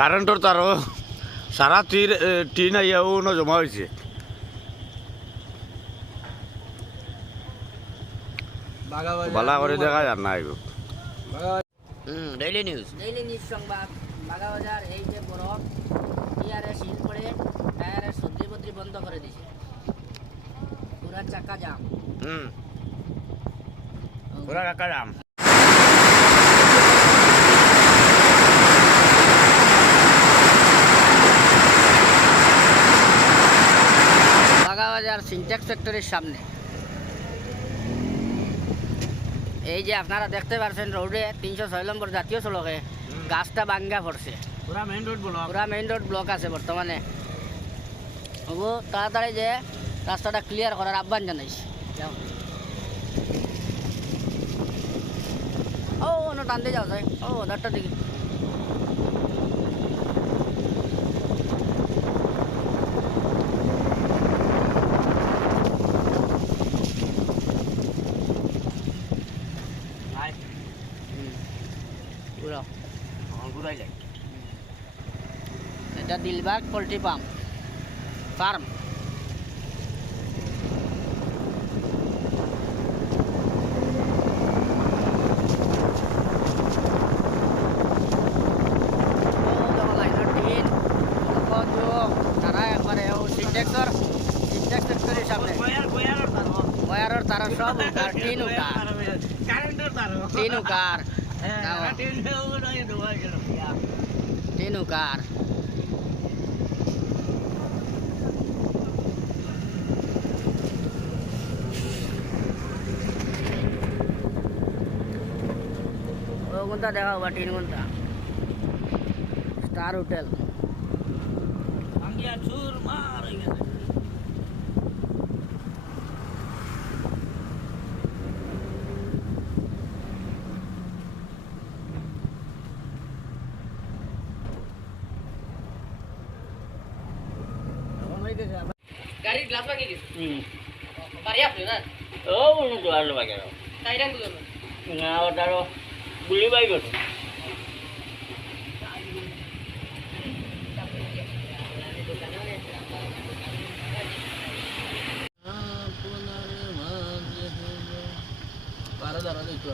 কারেন্টর তারও সারা টিন আইয়াও জমা হয়েছে। বালা করে দেখা যান না এগুলো। ডেইলি নিউজ সংবাদ। বাগাবাজার এই যে বরফ টিয়ারে শিল পড়ে টায়ারের সদ্রিপত্রি বন্ধ করে দিছে, পুরা চাকা জাম। পুরা চাকা জাম। বাগাবাজার সিনট্যাক্স ফ্যাক্টরির সামনে এই যে আপনারা দেখতে পাচ্ছেন রোডে 306 নম্বর জাতীয় সড়কে গাছটা ভাঙ্গা পড়ছে। পুরা মেইন রোড ব্লক আছে বর্তমানে। ও তাড়াতাড়ি যে রাস্তাটা ক্লিয়ার করার আহ্বান জানাইছি। ও অন্য টান দিয়ে যাও যায়, ও ওদারটা দিকে এটা দিলবাগ পোল্ট্রি ফার্ম। তারা একবারে সিনট্যাক্স ফ্যাক্টরির সামনে ওয়ারের তারা সব উকার, টিন উকার। ও কোনটা দেখা হবা টিন কোনটা? Star hotel. গাড়ির গ্লাস ভাঙি গেছে। বাড়ি আপনি না? ও গ্লাস ভাঙে টাইরান গুলো না, ওটারও গুলি বাই গেছে। বারো দাঁড়া দেখতে